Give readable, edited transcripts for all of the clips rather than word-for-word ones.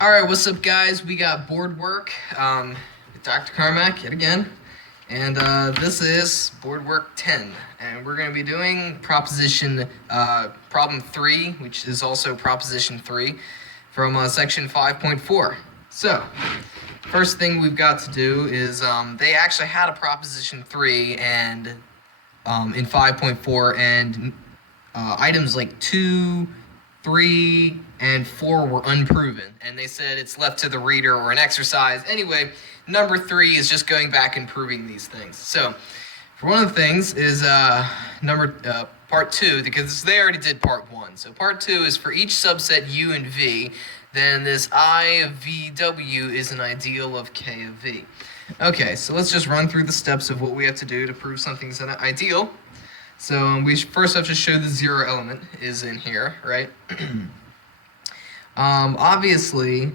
All right, what's up, guys? We got Boardwork with Dr. Carmack yet again, and this is Boardwork 10, and we're going to be doing proposition problem 3, which is also proposition 3 from section 5.4. So, first thing we've got to do is they actually had a proposition 3 and in 5.4, and items like 2, 3, and 4 were unproven, and they said it's left to the reader or an exercise. Anyway, number 3 is just going back and proving these things. So, for one of the things is part 2, because they already did part 1. So part 2 is for each subset U and V, then this I of VW is an ideal of K of V. Okay, so let's just run through the steps of what we have to do to prove something's an ideal. So we first have to show the zero element is in here, right? Obviously,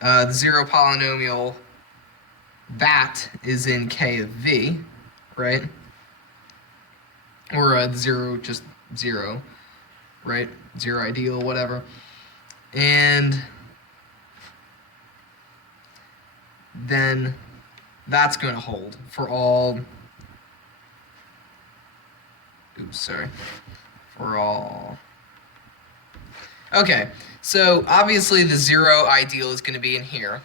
the zero polynomial, that is in K of V, right? Or the zero, just zero, right? Zero ideal, whatever. And then that's going to hold for all... Oops, sorry. For all... Okay, so obviously the zero ideal is going to be in here.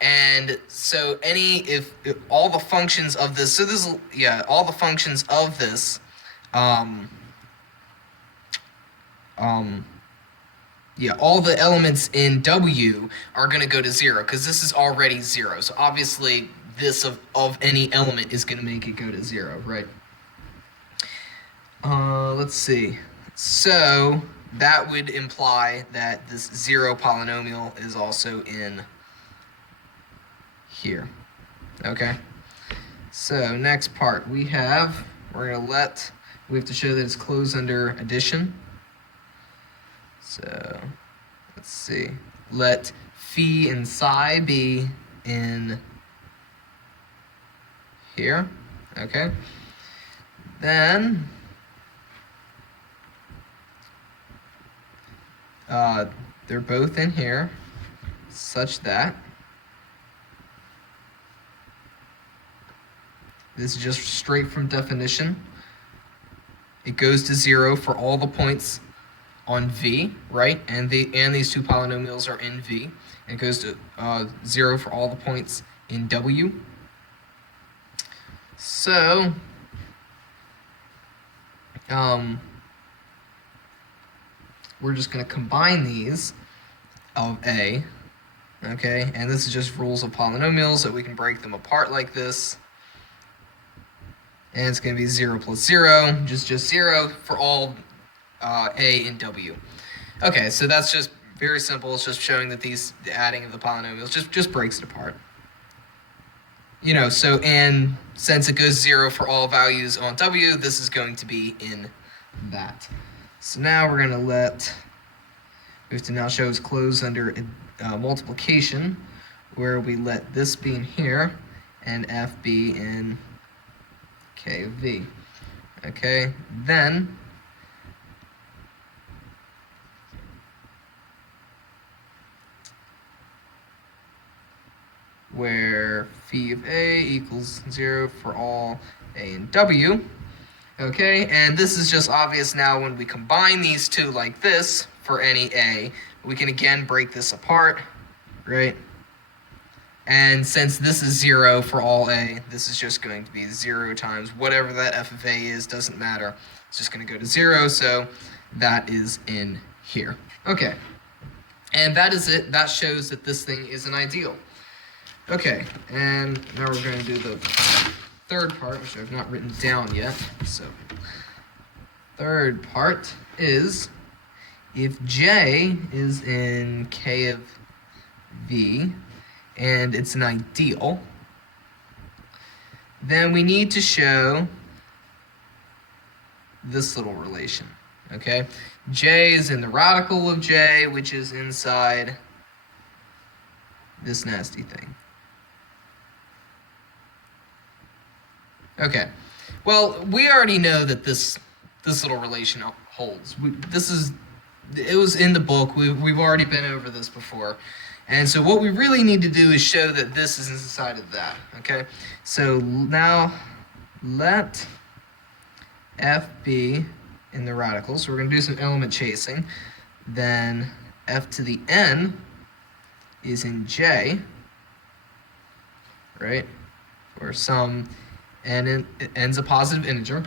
And so if all the functions of this, so this, all the functions of this, all the elements in W are going to go to 0, because this is already 0. So obviously this of any element is going to make it go to 0, right? Let's see. So that would imply that this zero polynomial is also in here. Okay. So next part we have to show that it's closed under addition. So let's see. Let phi and psi be in here. Okay. Then they're both in here, such that this is just straight from definition. It goes to 0 for all the points on V, right? And these two polynomials are in V. And it goes to 0 for all the points in W. So we're just going to combine these of A, okay? And this is just rules of polynomials, so we can break them apart like this. And it's going to be 0 plus 0, just 0 for all A in W. Okay, so that's just very simple. It's just showing that the adding of the polynomials just breaks it apart. So, and since it goes 0 for all values on W, this is going to be in that. So now we're going to we have to now show it's closed under multiplication, where we let this be in here and F be in K of V. Okay, then where phi of A equals 0 for all A and W. Okay, and this is just obvious now when we combine these two like this for any A. We can again break this apart, right? And since this is 0 for all A, this is just going to be 0 times whatever that f of A is, doesn't matter. It's just going to go to 0, so that is in here. Okay, and that is it. That shows that this thing is an ideal. Okay, and now we're going to do the third part, which I've not written down yet. So, third part is if J is in K of V and it's an ideal, then we need to show this little relation. Okay, J is in the radical of J, which is inside this nasty thing. Okay, well, we already know that this little relation holds. It was in the book. We've already been over this before, And so what we really need to do is show that this is inside of that, okay? So now let f be in the radical. So we're going to do some element chasing. Then f to the n is in j, right? For some n, n's a positive integer.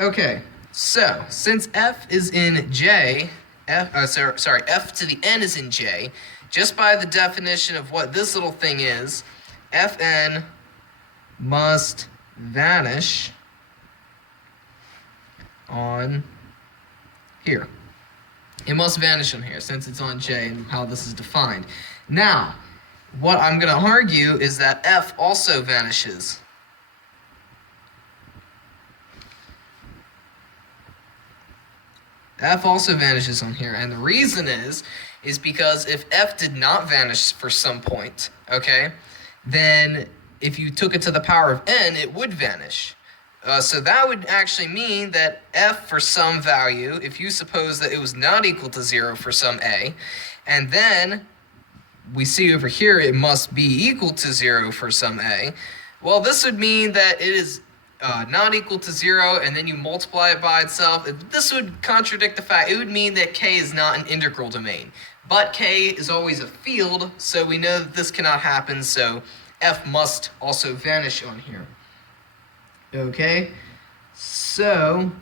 Okay, so since f is in j, f to the n is in j, just by the definition of what this little thing is, fn must vanish on here. It must vanish on here since it's on j and how this is defined. Now, what I'm going to argue is that f also vanishes. F also vanishes on here, and the reason is because if f did not vanish for some point, okay, then if you took it to the power of n, it would vanish. So that would actually mean that f for some value, if you suppose that it was not equal to 0 for some a, and then we see over here it must be equal to 0 for some a, well, this would mean that it is not equal to 0, and then you multiply it by itself. This would contradict the fact. It would mean that k is not an integral domain. But k is always a field, so we know that this cannot happen, so f must also vanish on here. Okay, so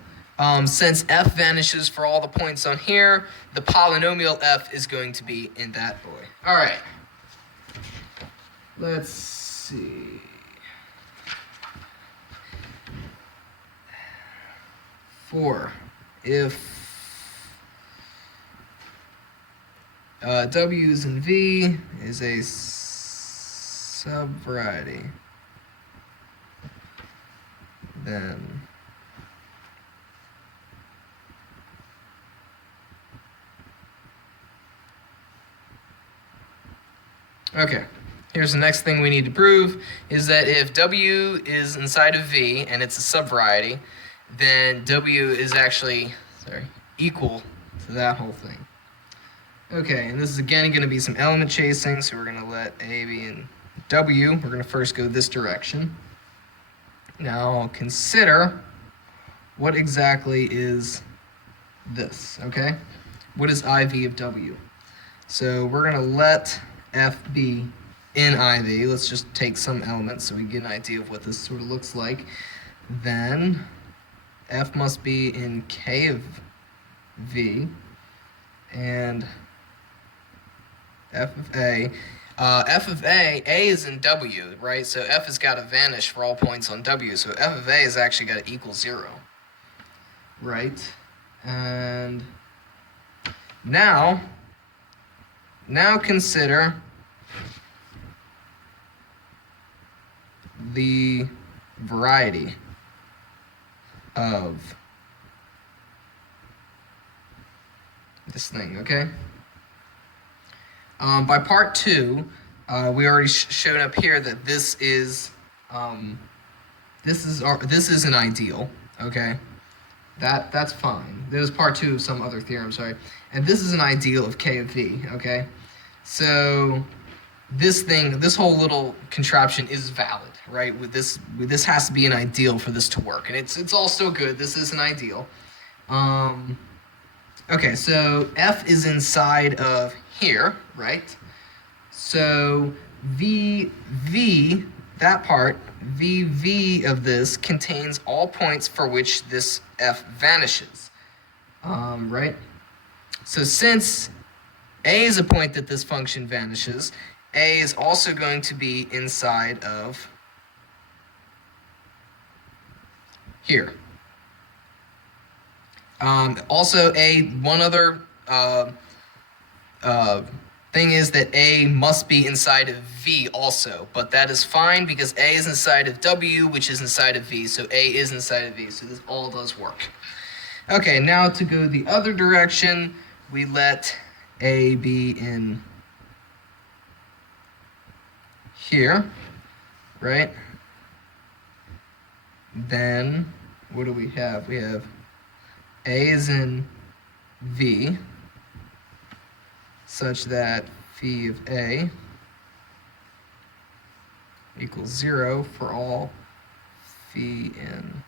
since f vanishes for all the points on here, the polynomial f is going to be in that boy. All right, let's see. For if W is in V is a subvariety, then okay, here's the next thing we need to prove, is that if W is inside of V and it's a subvariety, then W is actually equal to that whole thing. Okay, and this is again going to be some element chasing, so we're going to let A be in W. We're going to first go this direction. Now consider what exactly is this, okay? What is IV of W? So we're going to let F be in IV. Let's just take some elements so we get an idea of what this sort of looks like. Then F must be in K of V, and F of A. A is in W, right? So F has got to vanish for all points on W. So F of A has actually got to equal 0, right? And now consider the variety of this thing, okay? By part 2, we already showed up here that this is an ideal, okay? That's fine. There was part 2 of some other theorem, sorry. And this is an ideal of K of V, okay? So this whole little contraption is valid, right? This has to be an ideal for this to work, and it's all still good. This is an ideal. Okay, so F is inside of here, right? So VV, that part, VV of this contains all points for which this F vanishes, right? So since A is a point that this function vanishes, A is also going to be inside of here. Also, one other thing is that A must be inside of V also, but that is fine because A is inside of W, which is inside of V, so A is inside of V, so this all does work. Okay, now to go the other direction, we let A be in here, right? Then, what do we have? We have A is in V, such that phi of A equals 0 for all phi n.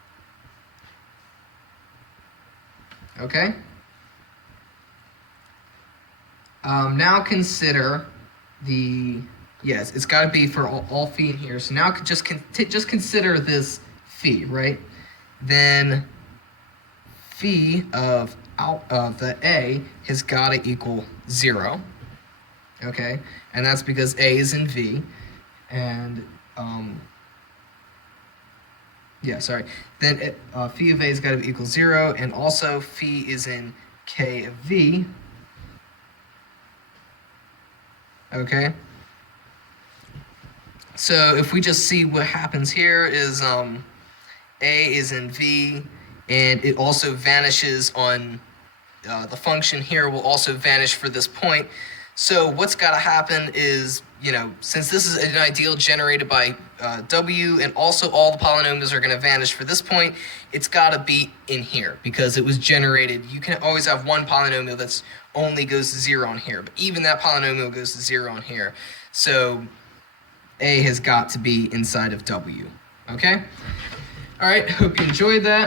Okay? Now consider the, yes, it's got to be for all phi in here. So now just consider this phi, right? Then phi of the A has got to equal 0. Okay? And that's because A is in V. And, then phi of A has got to equal 0. And also phi is in K of V. Okay? So if we just see what happens here is A is in V, and it also vanishes on the function here will also vanish for this point. So what's got to happen is, since this is an ideal generated by W, and also all the polynomials are going to vanish for this point, it's got to be in here because it was generated. You can always have one polynomial that's only goes to 0 on here, but even that polynomial goes to 0 on here. So A has got to be inside of W. Okay? All right, hope you enjoyed that.